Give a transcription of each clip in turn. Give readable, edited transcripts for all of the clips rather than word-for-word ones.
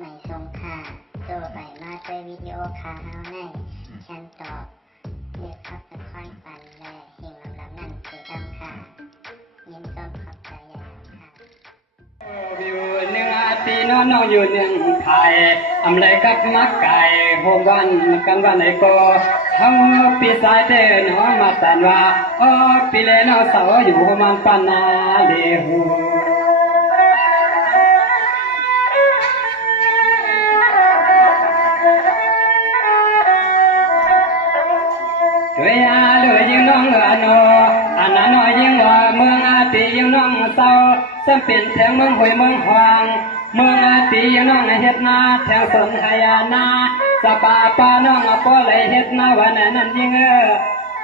ไม่ทรงค่าตัวใบมาด้วยวิดีโอคาเฮาในฉันตอบเลือกขับตะค่อยปันและเฮงลำนั่นคือดำค่ะยินต้นขอบใจใหญ่ค่ะอยู่หนึ่งอาทิตย์น้องอยู่หนึ่งไทยทำไรกับมักไก่โฮมวันกันวันไหนก็เขาปีสายเดินน้องมาแต่นว่าปีเลนเอาเสาอยู่มันปานาเลหูด้วยอาด้วยยิงน้องอนออันนั้นยิงว่าเมืองอาทิยิงน้องเศร้าจำเป็นแทงเมืองหวยเมืองหวางเมืองอาทิยิงน้องเฮ็ดนาแทงสนหายานาสปาปาน้องก็เลยเฮ็ดนาวันนั้นยิง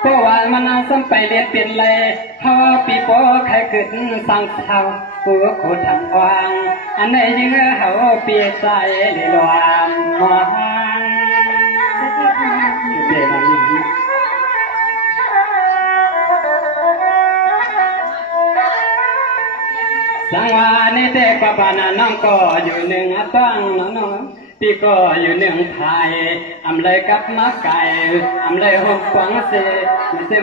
เพราะว่ามันสัมไปเรียนเป็นเลยเขาปีโป้ใครขึ้นสังเท้าผู้โคทำวางอันไหนยิงเขาปีใจเลยลวมมองเดี๋ยวนะสังวานิเตกปานาน้องก็อยู่หนึ่งตั้งน้องพี่ก็อยู่หนึ่งไทยอำเลยกับมาไก่อำเลยหกขวางเส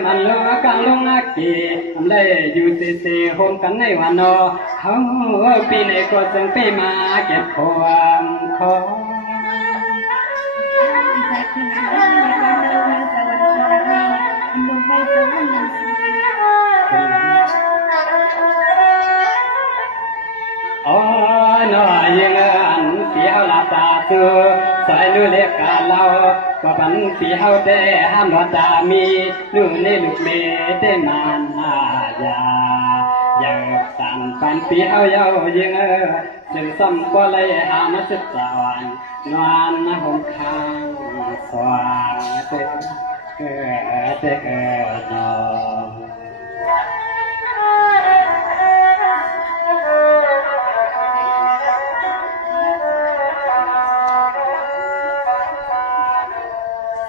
มันลงกลางลงอากีอำเลยอยู่เสโฮมกันในวันนอเขาปีไหนก็จึงไปมาเก็บความของอ๋อหน่อยยังอันเสียวลาตาตัวสายนู่นเล็กกาเราก็ปันเสียวเดห้ามว่าจะมีนู่นนี่ลูกเมเดมันอยาอย่างสั่นปันเสียวเย้ายังจึงซ้ำก็เลยหามาสุดสวรรค์นอนหงข้างสว่างเตนอ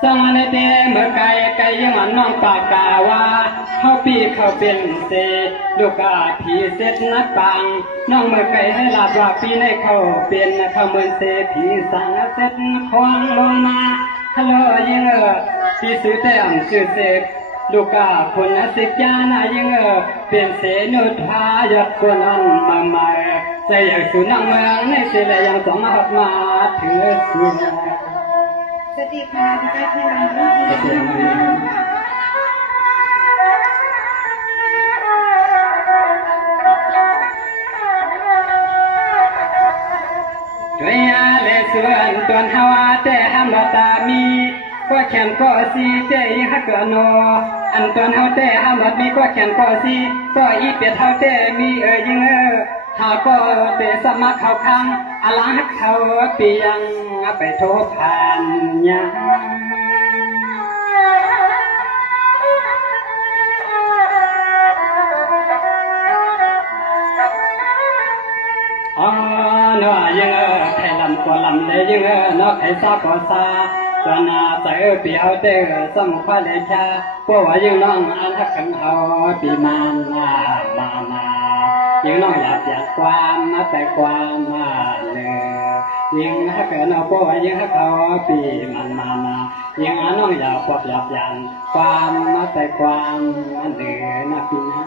สองในเดเมื่อไก่ยังมันน้องปากกาว่าเขาปีเขาเป็นเสลูกอาผีเสร็จนัดปังน้องเมื่อไก่ให้ลาดว่าปีในเขาเป็นเขาเหมือนเสผีสังเสร็จควงลงมาฮัลโหลยังปีซื้อแต่อ่ำซื้อเสกลูกอาคนสิกานายังเป็นเสนุทายกคนอันมาใจอยากสู่นั่งเมืองในเสลยังสองมาถึงสุดสวัสดีค่ะพี่ใจพี่รันด้วยอาเลส่วนตอนฮาวาแต่ห้ามตามีก็แขนก็สีเตยฮักกันโนอันตอนเฮาแต่ห้ามมีก็แขนก็สีก็อีเป็ดเฮาแต่มียิงหาก็เตสมัครเขาคังอลาฮักเขาเปียงไปโทษผ่านยาอ๋อเนาะยังไทยลำก็ลำเลยยังเนาะไทยซาก็ซาตอนน่ะใจเปียวเด้อสมควรเลยชาพวกว่ายังน้องอันทักกันเอาปีมันมายังน้องอยากเสียความมาแต่ความมาเลยยังฮักกันเอาพวกว่ายังฮักเขาปีมันมายังน้องอยากพบอยากยันความมาแต่ความมันเลยนะปีนา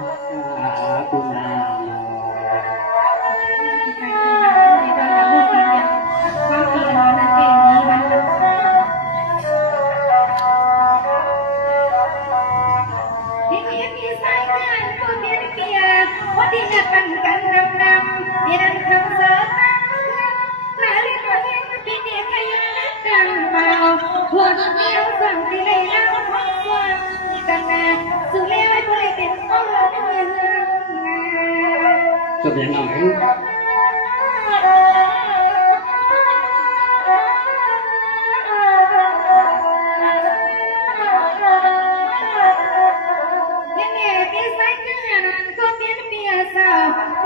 ปีนากันนำมีดังคำเสริมหลายเรื่องเรื่องปีนี้ขยันกันเบาหัวเดียวสั่งที่เลยแล้วของความกันนะสุเลี้ยผู้เลยเป็นโอ้โหเงินจบยังไง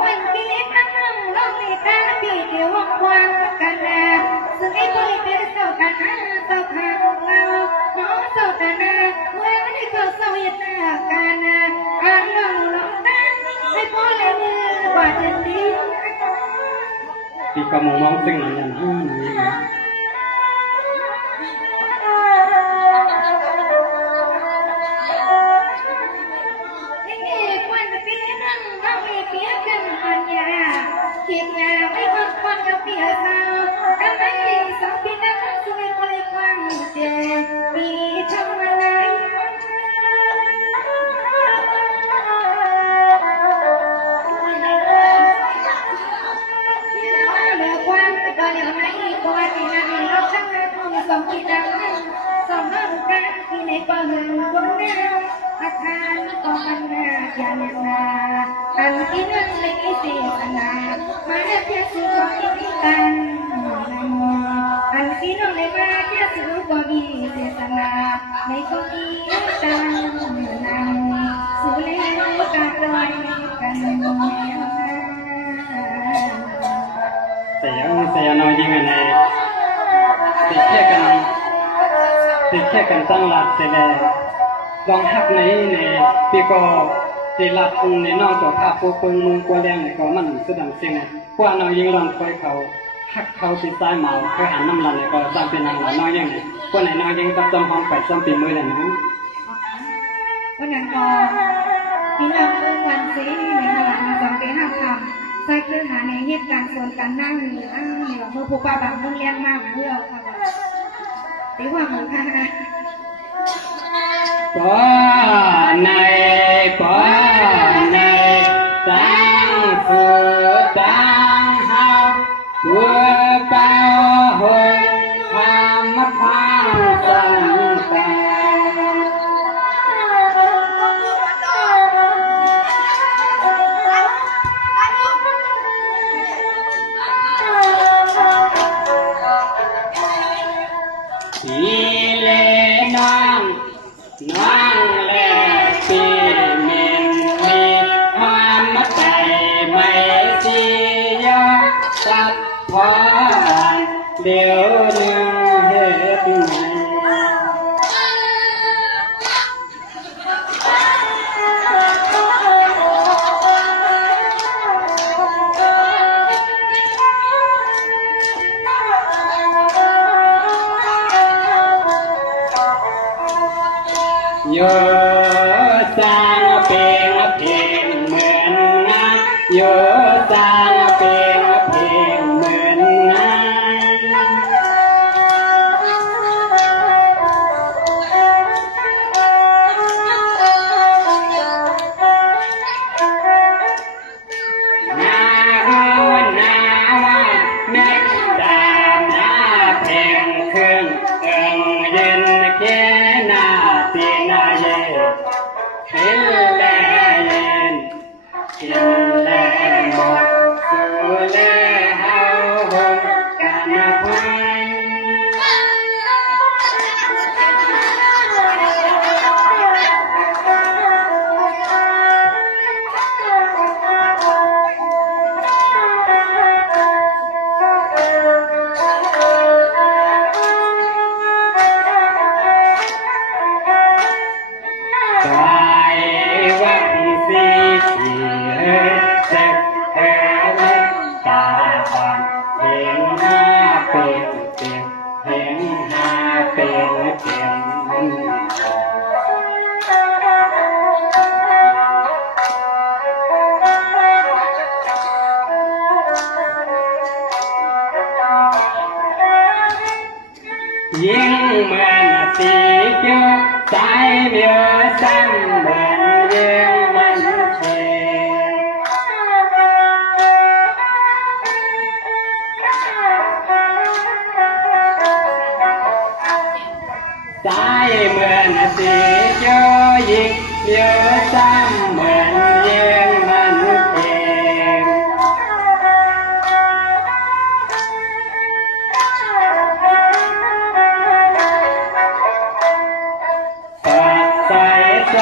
วันปีเล็กนั่งร้องในตาปีเดียวความกันนะซึ่งไอ้ตัวเล็กเป็นเสากันนะเสาทางเราน้องเสากันนะเมื่อไม่ได้เข้าเสาเหยียดหน้ากันนะอ่านลองตั้งให้พ่อเลยมือกว่าจะดี ปีก็มองซึ่งนั่นนะนี่นะคิดงานไม่คนคนกับเปียสาวทำไมสองพี่น้องช่วยบริกรเจ็บมีทำอะไรเมื่อความก็เดี๋ยวไม่ก็ที่นั่นเราทั้งนั้นสองพี่น้องสองน้องกันที่ในป่าเมืองคนเดียวอาคารก็มันน่าจะเนียนาอันที่นั่งเลยเสียสนามาเทียบสื่อก็คิดกันอันที่น้องเลยมาเทียบสื่อก็มีเสียสนาในก็มีตังนำสู่แล้วกาดลอยกันแต่ยังน้อยยิ่งไงติดแค่กันตั้งหลักแต่ลองหักในปีก็ตีหลักในนอกตัวภาพปูปึงมุงกวแรงในก็มันสุดดังสิ่งนะพวกน้อยยิ่งลองคอยเขาหักเขาติดใต้เมาเคยหันน้ำลันในก็สร้างเป็นนางหลานน้อยยิ่งเลยพวกไหนน้อยยิ่งตับจำห้องไปจำปีมือเลยนะวันนั้นก็พี่น้องวันเสในตลาดมาสองปีห้าคำใส่เครื่องหาในเหตุการณ์ส่วนการนั่งอยู่ในแบบมือผู้ป้าบางมุ่งเลี้ยงมากเพื่อค่ะตีว่าเหมือนกันป้อในตั้งฝืนตั้งเฮาตัวเก่าหงทำมาพังสังกัทีเลน้องแลปีเมนมีความมัดใจไม่เสียสักพอเดี๋ยวหนึ่งเหตุไหนโยสร้างเพลงเหมือนงานโยสร้างเพลงเหมือนงานแม่ตามหน้าเพลงเครื่องเย็นแค่หน้าตีหน้าเย็นเห็นแลเย็นกินแลหมดสู่แลเฮาหงกันพันยิ่งเหมือนสีเขียวใจเมียวซ้ำเหมือนเยี่ยงมันเชใจเหมือนสีเขียวยิ่งเมียวซ้ำเหมือนเยี่ยงมันเชใจ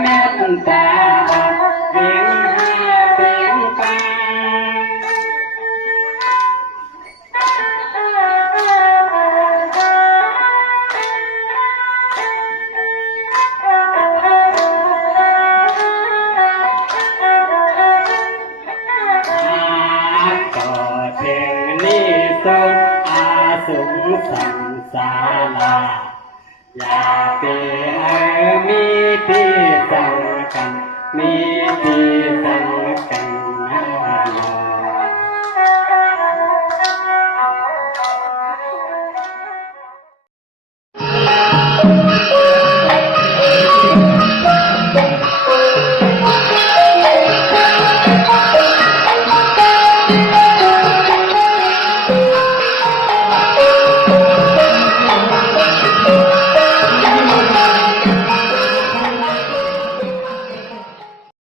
เม็ดตาเพียงหาเพียงปาต่อถึงนี้ทรงอาสุงสังสาราอย่าไปมี